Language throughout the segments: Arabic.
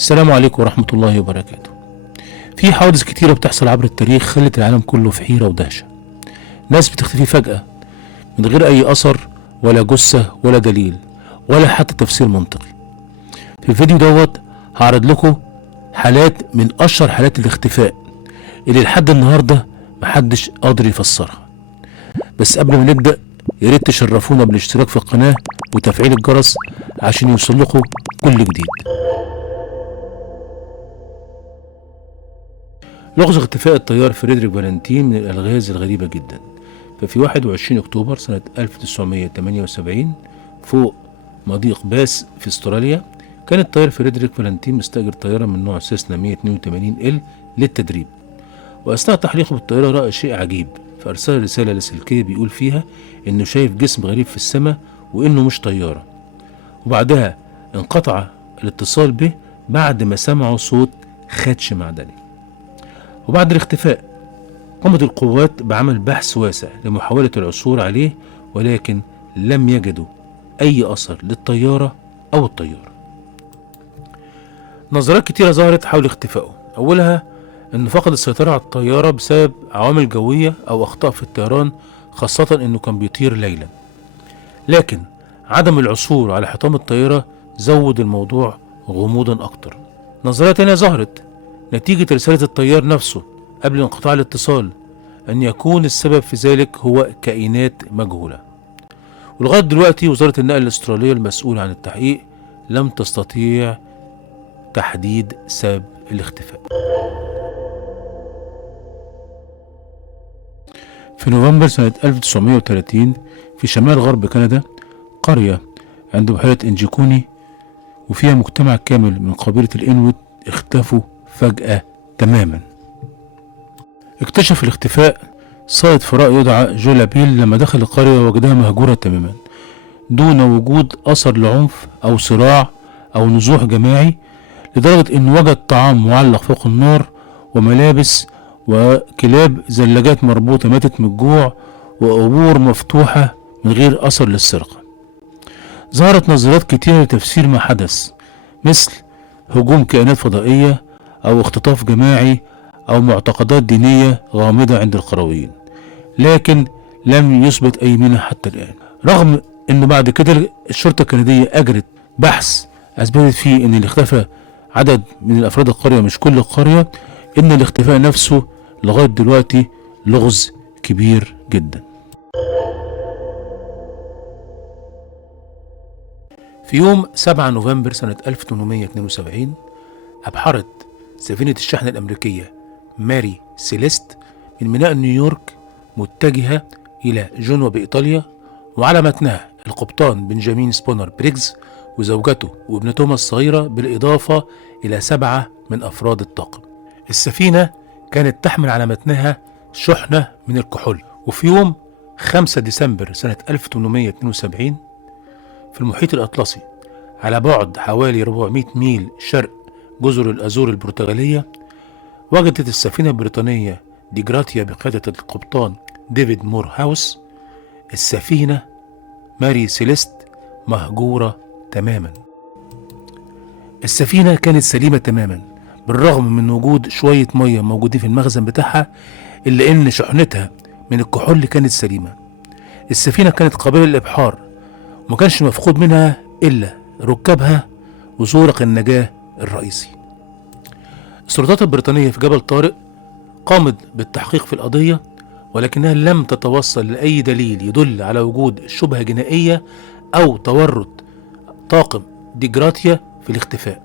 السلام عليكم ورحمة الله وبركاته. في حوادث كتيرة بتحصل عبر التاريخ خلت العالم كله في حيرة ودهشة. ناس بتختفي فجأة من غير أي أثر ولا جثة ولا دليل ولا حتى تفسير منطقي. في الفيديو دوت هعرض لكم حالات من أشهر حالات الاختفاء اللي لحد النهاردة محدش قادر يفسرها. بس قبل ما نبدأ ياريت تشرفونا بالاشتراك في القناة وتفعيل الجرس عشان يوصل لكم كل جديد. لغز اختفاء الطيار فريدريك فالنتين من الألغاز الغريبة جدا. ففي 21 أكتوبر سنة 1978 فوق مضيق باس في استراليا كان الطيار فريدريك فالنتين مستأجر طيارة من نوع سيسنا 182 ال للتدريب، وأثناء تحليقه بالطيارة رأى شيء عجيب، فأرسل رسالة لاسلكية بيقول فيها إنه شايف جسم غريب في السماء وإنه مش طيارة. وبعدها انقطع الاتصال به بعد ما سمعوا صوت خدش معدني. وبعد الاختفاء قامت القوات بعمل بحث واسع لمحاولة العثور عليه، ولكن لم يجدوا أي أثر للطيارة أو الطيار. نظريات كتيرة ظهرت حول اختفائه، أولها أنه فقد السيطرة على الطيارة بسبب عوامل جوية أو أخطاء في الطيران، خاصة أنه كان بيطير ليلا. لكن عدم العثور على حطام الطيارة زود الموضوع غموضا أكتر. نظرية تانية ظهرت نتيجة رسالة الطيار نفسه قبل انقطاع الاتصال، أن يكون السبب في ذلك هو كائنات مجهولة. ولغاية دلوقتي وزارة النقل الأسترالية المسؤولة عن التحقيق لم تستطيع تحديد سبب الاختفاء. في نوفمبر سنة 1930 في شمال غرب كندا قرية عند بحيرة إنجيكوني وفيها مجتمع كامل من قبيلة الإنويت اختفوا فجأة تماما. اكتشف الاختفاء صائد فراء يدعى جولابيل لما دخل القرية وجدها مهجورة تماما دون وجود أثر لعنف أو صراع أو نزوح جماعي، لدرجة أنه وجد طعام معلق فوق النار وملابس وكلاب زلاجات مربوطة ماتت من الجوع وقبور مفتوحة من غير أثر للسرقة. ظهرت نظريات كتيرة لتفسير ما حدث، مثل هجوم كائنات فضائية أو اختطاف جماعي أو معتقدات دينية غامضة عند القرويين، لكن لم يثبت أي منها حتى الآن. رغم أنه بعد كده الشرطة الكندية أجرت بحث أثبتت فيه أن اللي اختفى عدد من الأفراد القرية مش كل القرية، إن الاختفاء نفسه لغاية دلوقتي لغز كبير جدا. في يوم 7 نوفمبر سنة 1872 أبحرت سفينة الشحن الأمريكية ماري سيليست من ميناء نيويورك متجهة إلى جنوة بإيطاليا، وعلى متنها القبطان بنجامين سبونر بريجز وزوجته وابنتهما الصغيرة بالإضافة إلى 7 من أفراد الطاقم. السفينة كانت تحمل على متنها شحنة من الكحول. وفي يوم 5 ديسمبر سنة 1872 في المحيط الأطلسي على بعد حوالي 400 ميل شرق جزر الأزور البرتغالية، وجدت السفينة البريطانية دي جراتيا بقيادة القبطان ديفيد مور هاوس السفينة ماري سيليست مهجورة تماما. السفينة كانت سليمة تماما بالرغم من وجود شوية مية موجودين في المخزن بتاعها، إلا إن شحنتها من الكحول كانت سليمة. السفينة كانت قابلة للإبحار وما كانش مفقود منها إلا ركابها وزورق النجاة الرئيسي. السلطات البريطانية في جبل طارق قامت بالتحقيق في القضية، ولكنها لم تتوصل لأي دليل يدل على وجود شبهة جنائية أو تورط طاقم دي جراتيا في الاختفاء.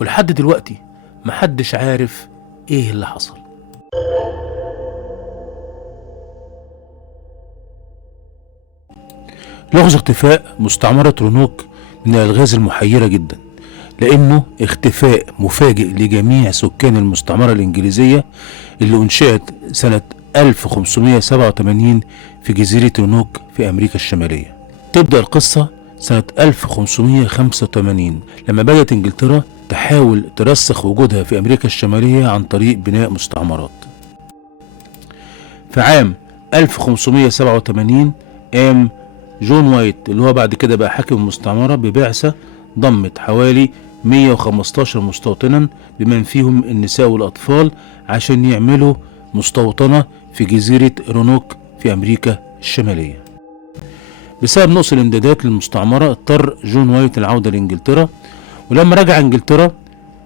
ولحد دلوقتي محدش عارف ايه اللي حصل. لغز اختفاء مستعمرة رونوك من الألغاز المحيرة جدا، لأنه اختفاء مفاجئ لجميع سكان المستعمرة الإنجليزية اللي أنشئت سنة 1587 في جزيرة رونوك في أمريكا الشمالية. تبدأ القصة سنة 1585 لما بدأت إنجلترا تحاول ترسخ وجودها في أمريكا الشمالية عن طريق بناء مستعمرات. في عام 1587 قام جون وايت اللي هو بعد كده بقى حاكم المستعمرة ببعثة ضمت حوالي 115 مستوطنا بمن فيهم النساء والأطفال عشان يعملوا مستوطنة في جزيرة رونوك في أمريكا الشمالية. بسبب نقص الامدادات للمستعمرة اضطر جون وايت العودة لإنجلترا، ولما رجع إنجلترا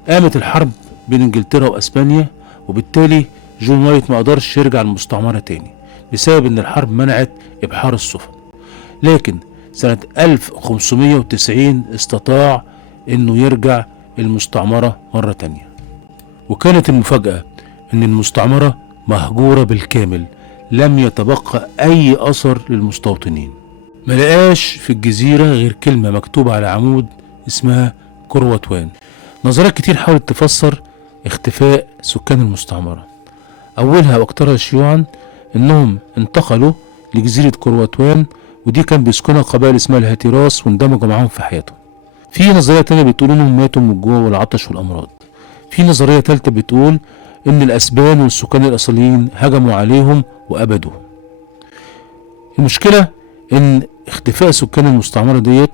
قامت الحرب بين إنجلترا وأسبانيا، وبالتالي جون وايت ما قدرش يرجع المستعمرة تاني بسبب إن الحرب منعت إبحار السفن. لكن سنة 1590 استطاع إنه يرجع المستعمرة مرة تانية، وكانت المفاجأة إن المستعمرة مهجورة بالكامل، لم يتبقى أي أثر للمستوطنين. ملقاش في الجزيرة غير كلمة مكتوبة على عمود اسمها كرواتوان. نظريات كتير حاولت تفسر اختفاء سكان المستعمرة، أولها وأكثرها شيوعا إنهم انتقلوا لجزيرة كرواتوان، ودي كان بيسكنها قبائل اسمها الهاتيراس واندمجوا معاهم في حياتهم. في نظرية تانية بتقول إنهم ماتوا من الجوع والعطش والأمراض. في نظرية تالتة بتقول إن الأسبان والسكان الأصليين هجموا عليهم وأبدوهم. المشكلة إن اختفاء سكان المستعمرة ديت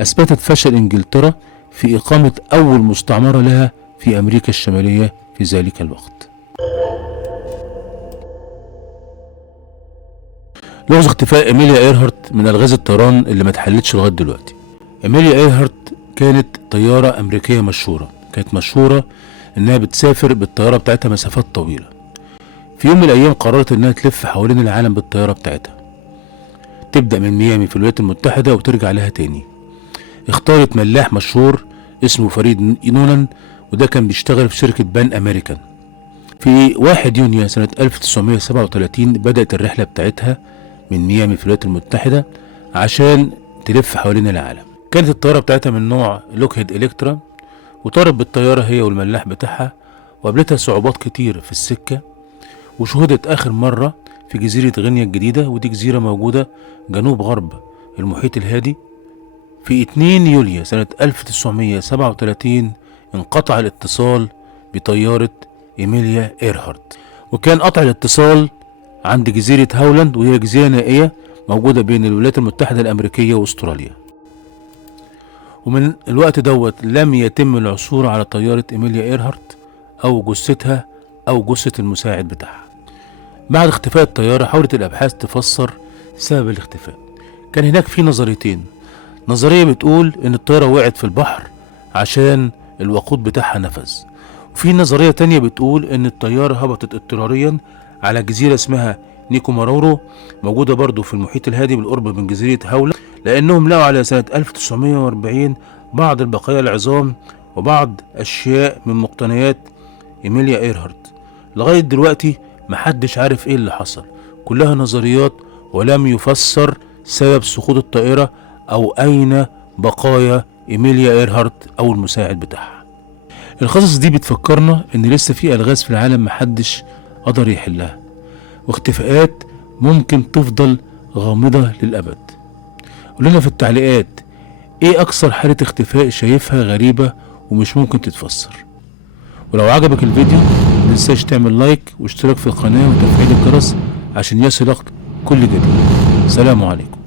أثبتت فشل إنجلترا في إقامة أول مستعمرة لها في أمريكا الشمالية في ذلك الوقت. لغز اختفاء إيميليا إيرهارت من ألغاز الطيران اللي ما اتحلتش لغاية دلوقتي. إيميليا إيرهارت كانت طيارة أمريكية مشهورة، كانت مشهورة إنها بتسافر بالطيارة بتاعتها مسافات طويلة. في يوم من الأيام قررت إنها تلف حوالين العالم بالطيارة بتاعتها، تبدأ من ميامي في الولايات المتحدة وترجع لها تاني. اختارت ملاح مشهور اسمه فريد نونان، وده كان بيشتغل في شركة بان أمريكان. في 1 يونيو سنة 1937 بدأت الرحلة بتاعتها من ميامي في الولايات المتحدة عشان تلف حوالين العالم. كانت الطيارة بتاعتها من نوع لوكهيد إلكترا، وطارت بالطيارة هي والملاح بتاعها، وقابلتها صعوبات كتير في السكة، وشهدت آخر مرة في جزيرة غينيا الجديدة، ودي جزيرة موجودة جنوب غرب المحيط الهادي. في 2 يوليو سنة 1937 انقطع الاتصال بطيارة إيميليا إيرهارت، وكان قطع الاتصال عند جزيرة هاولاند، وهي جزيرة نائية موجودة بين الولايات المتحدة الأمريكية وأستراليا. ومن الوقت دوت لم يتم العثور على طيارة إيميليا إيرهارت أو جثتها أو جثة المساعد بتاعها. بعد اختفاء الطيارة حاولت الأبحاث تفسر سبب الاختفاء. كان هناك في نظريتين. نظرية بتقول إن الطيارة وقعت في البحر عشان الوقود بتاعها نفذ، وفي نظرية تانية بتقول إن الطيارة هبطت اضطراريا على جزيرة اسمها نيكومارورو، موجودة برضو في المحيط الهادي بالقرب من جزيرة هاولاند، لأنهم لقوا على سنة 1940 بعض البقايا العظام وبعض أشياء من مقتنيات إيميليا إيرهارت. لغاية دلوقتي محدش عارف إيه اللي حصل، كلها نظريات ولم يفسر سبب سقوط الطائرة أو أين بقايا إيميليا إيرهارت أو المساعد بتاعها. القصص دي بتفكرنا إن لسه في ألغاز في العالم محدش قدر يحلها، واختفاءات ممكن تفضل غامضة للأبد. قولنا في التعليقات إيه أكثر حالة اختفاء شايفها غريبة ومش ممكن تتفسر. ولو عجبك الفيديو متنساش تعمل لايك واشتراك في القناة وتفعيل الجرس عشان يصلك كل جديد. سلام عليكم.